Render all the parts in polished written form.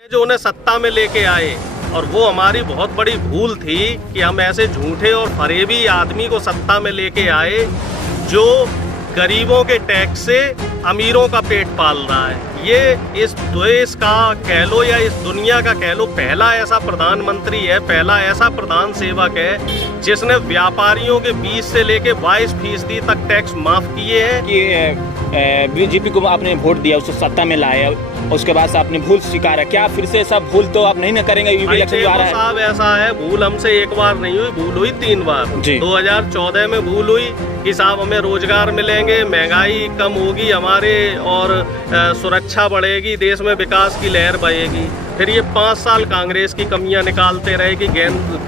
जो उन्हें सत्ता में लेके आए, और वो हमारी बहुत बड़ी भूल थी कि हम ऐसे झूठे और फरेबी आदमी को सत्ता में लेके आए जो गरीबों के टैक्स से अमीरों का पेट पाल रहा है। ये इस देश का कह लो या इस दुनिया का कह लो पहला ऐसा प्रधानमंत्री है, पहला ऐसा प्रधान सेवक है जिसने व्यापारियों के 20 से लेके 22% तक टैक्स माफ किए हैं। कि बीजेपी को आपने वोट दिया, उसको सत्ता में लाया, उसके बाद से आपने भूल स्वीकारा, क्या फिर से सब भूल तो आप नहीं न करेंगे? इलेक्शन आ रहा है साहब, ऐसा है, भूल हमसे एक बार नहीं हुई, भूल हुई 3 बार। 2014 में भूल हुई कि साहब हमें रोजगार मिलेंगे, महंगाई कम होगी हमारे और सुरक्षा बढ़ेगी, देश में विकास की लहर बहेगी। फिर ये 5 साल कांग्रेस की कमियां निकालते रहे कि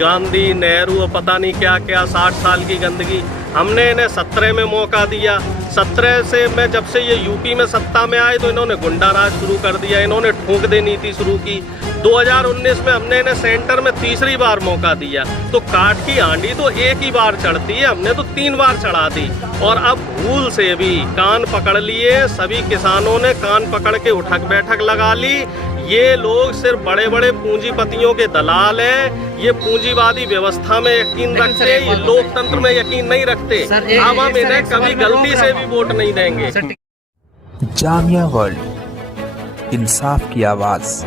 गांधी, नेहरू और पता नहीं क्या क्या 60 साल की गंदगी। हमने इन्हें 17 में मौका दिया। 17 से मैं जब से ये यूपी में सत्ता में आए तो इन्होंने गुंडा राज शुरू कर दिया, इन्होंने ठोक दे नीति शुरू की। 2019 में हमने इन्हें सेंटर में तीसरी बार मौका दिया। तो काठ की हांडी तो एक ही बार चढ़ती है, हमने तो 3 बार चढ़ा दी। और अब भूल से भी कान पकड़ लिए, सभी किसानों ने कान पकड़ के उठक बैठक लगा ली। ये लोग सिर्फ बड़े बड़े पूंजीपतियों के दलाल हैं, ये पूंजीवादी व्यवस्था में यकीन रखते हैं, ये लोकतंत्र में यकीन नहीं रखते। अब हम इन्हें कभी गलती से भी वोट नहीं देंगे। जामिया वर्ल्ड, इंसाफ की आवाज।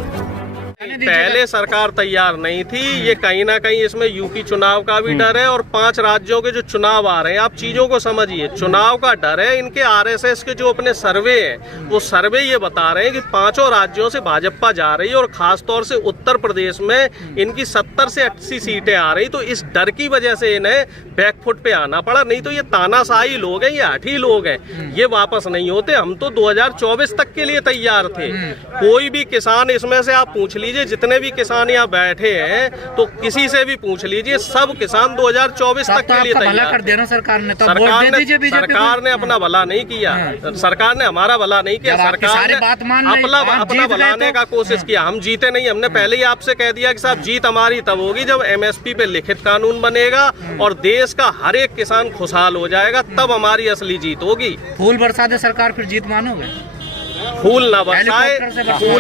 पहले सरकार तैयार नहीं थी, ये कहीं ना कहीं इसमें यूपी चुनाव का भी डर है और 5 राज्यों के जो चुनाव आ रहे हैं, आप चीजों को समझिए, चुनाव का डर है। इनके आरएसएस के जो अपने सर्वे हैं, वो सर्वे ये बता रहे हैं कि 5 राज्यों से भाजपा जा रही है और खासतौर से उत्तर प्रदेश में इनकी 70 से 80 सीटें आ रही। तो इस डर की वजह से इन्हें बैकफुट पे आना पड़ा, नहीं तो ये तानाशाही लोग हैं, ये हठी लोग हैं, ये वापस नहीं होते। हम तो 2024 तक के लिए तैयार थे। कोई भी किसान इसमें से आप पूछ लीजिए, जितने भी किसान यहाँ बैठे हैं, तो किसी से भी पूछ लीजिए, सब किसान 2024 तक के लिए तैयार कर देना। सरकार ने अपना भला नहीं किया, सरकार ने हमारा भला नहीं किया, सरकार ने अपना भलाने का कोशिश किया। हम जीते नहीं, हमने पहले ही आपसे कह दिया कि साहब जीत हमारी तब होगी जब एमएसपी पे लिखित कानून बनेगा और देश का हर एक किसान खुशहाल हो जाएगा, तब हमारी असली जीत होगी। फूल बरसा दे सरकार, फिर जीत मानोगे? फूल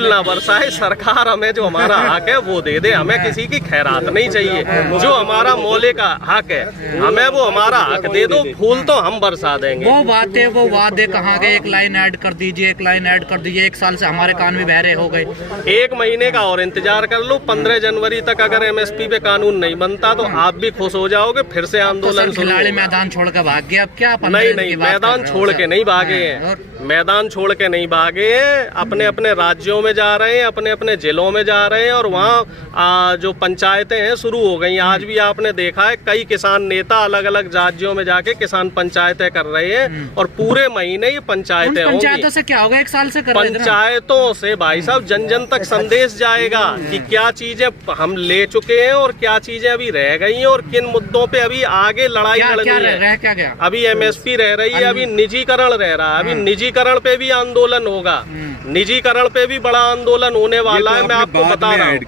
ना बरसाए सरकार, हमें जो हमारा हक है वो दे दे। हमें किसी की खैरात नहीं चाहिए, जो हमारा मौलिक हक है हमें वो हमारा हक दे दो। फूल तो हम बरसा देंगे। वो बातें, वो वादे कहाँ गए? एक लाइन ऐड कर दीजिए, एक लाइन ऐड कर दीजिए। 1 साल से हमारे कान में बहरे हो गए। 1 महीने का और इंतजार कर लो। 15 जनवरी तक अगर एमएसपी पे कानून नहीं बनता तो आप भी खुश हो जाओगे, फिर से आंदोलन। खिलाड़ी मैदान छोड़ कर भाग गया, अब क्या? नहीं, मैदान छोड़ के नहीं भागे हैं, मैदान छोड़ के नहीं भागे हैं, अपने अपने राज्यों में जा रहे हैं, अपने अपने जिलों में जा रहे हैं और वहाँ जो पंचायतें हैं शुरू हो गई। आज भी आपने देखा है कई किसान नेता अलग अलग राज्यों में जाके किसान पंचायतें कर रहे हैं और पूरे महीने ये पंचायतें होंगी। पंचायतों से क्या होगा? 1 साल से कर रहे हैं। पंचायतों से भाई साहब जन जन तक संदेश जाएगा कि क्या चीजें हम ले चुके हैं और क्या चीजें अभी रह गई हैं और किन मुद्दों पे अभी आगे लड़ाई लड़नी है। अभी एमएसपी रह रही है, अभी निजीकरण रह रहा है, अभी निजीकरण पे भी आंदोलन होगा, निजीकरण पे भी बड़ा आंदोलन होने वाला है। मैं आपको बता रहा हूँ,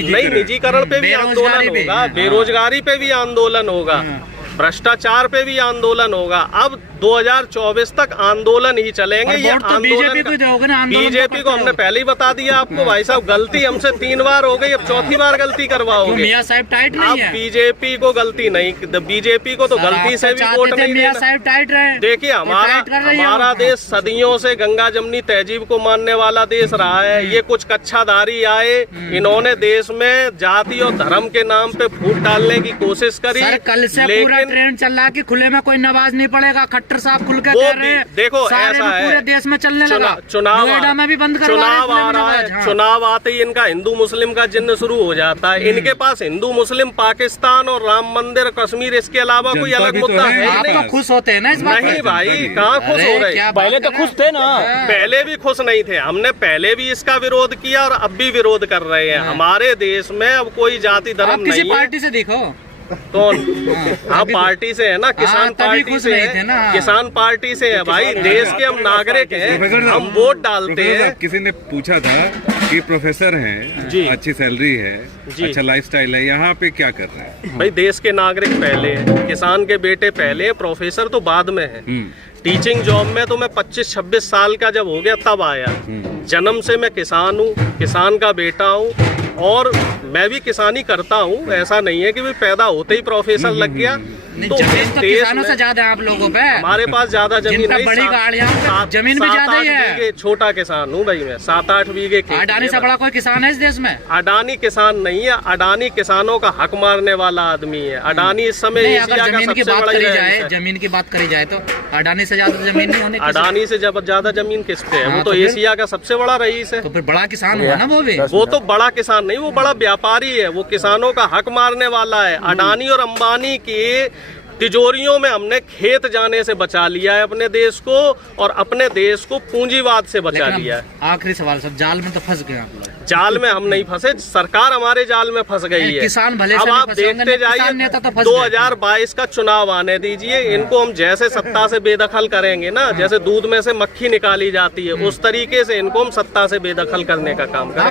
नहीं, निजीकरण पे भी आंदोलन होगा, बेरोजगारी पे भी आंदोलन होगा, भ्रष्टाचार पे भी आंदोलन होगा। अब 2024 तक आंदोलन ही चलेंगे। ये आंदोलन बीजेपी को हमने पहले ही बता दिया आपको, भाई साहब गलती हमसे 3 बार हो गई, अब 4थी बार गलती करवाओगे। मियां साहब टाइट नहीं है। बीजेपी को गलती नहीं, बीजेपी को तो गलती से भी वोट नहीं देना। देखिए हमारा देश सदियों से गंगा जमुनी तहजीब को मानने वाला देश रहा है। ये कुछ कच्छाधारी आए, इन्होंने देश में जाति और धर्म के नाम पे फूट डालने की कोशिश करी। कल से पूरा ट्रेंड चल रहा है कि खुले में कोई नमाज नहीं पड़ेगा। खट्टर साहब खुल के कह रहे हैं, देखो ऐसा है, पूरे देश में चलने लगा। चुनाव में भी बंद चुनाव आ रहा है, चुनाव आते ही इनका हिंदू मुस्लिम का जिन्न शुरू हो जाता है। इनके पास हिंदू मुस्लिम, पाकिस्तान और राम मंदिर, कश्मीर, इसके अलावा कोई अलग मुद्दा है नहीं। तो खुश होते हैं ना इस बात? नहीं भाई, कहाँ खुश हो रहे? पहले तो खुश थे ना, पहले भी खुश नहीं थे। हमने पहले भी इसका विरोध किया और अब भी विरोध कर रहे हैं। हमारे देश में अब कोई जाति धर्म नहीं है। पार्टी से देखो कौन? आप पार्टी से है ना, किसान पार्टी से है, किसान पार्टी से है भाई। देश के हम नागरिक हैं, हम वोट डालते हैं। किसी ने पूछा था कि प्रोफेसर हैं, अच्छी सैलरी है, अच्छा लाइफस्टाइल है, यहाँ पे क्या कर रहे हैं? भाई देश के नागरिक पहले हैं, किसान के बेटे पहले हैं, प्रोफेसर तो बाद में है। टीचिंग जॉब में तो मैं 25-26 साल का जब हो गया तब आया। जन्म से मैं किसान हूँ, किसान का बेटा हूँ और मैं भी किसानी करता हूँ। ऐसा नहीं है कि भी पैदा होते ही प्रोफेसर लग गया। तो जमीन तो किसानों से ज्यादा है आप लोगों पे। हमारे पास ज्यादा जमीन जिनका नहीं, बड़ी गाड़ियाँ जमीन भी ज्यादा ही है। छोटा किसान हूँ भाई मैं, 7-8 बीघे खेत। अडानी से बड़ा कोई किसान है इस देश में? अडानी किसान नहीं है, अडानी किसानों का हक मारने वाला आदमी है। अडानी इस समय एशिया का सबसे बड़ा है। जमीन की बात करी जाए तो अडानी से ज्यादा जमीन नहीं होने। अडानी से जब ज्यादा जमीन किस पे है? वो तो एशिया का सबसे बड़ा रईस है। तो फिर बड़ा किसान हुआ ना वो भी। वो तो बड़ा किसान नहीं, वो बड़ा व्यापारी है। वो किसानों का हक मारने वाला है। अडानी और अंबानी की तिजोरियों में हमने खेत जाने से बचा लिया है अपने देश को, और अपने देश को पूंजीवाद से बचा लिया है। आखिरी सवाल सर, जाल में तो फंस गए आप लोग। जाल में हम नहीं फंसे, सरकार हमारे जाल में फंस गई है। किसान भले अब आप देखते जाइए, 2022 का चुनाव आने दीजिए। इनको हम जैसे सत्ता से बेदखल करेंगे ना, जैसे दूध में से मक्खी निकाली जाती है, उस तरीके से इनको हम सत्ता से बेदखल करने का काम करें।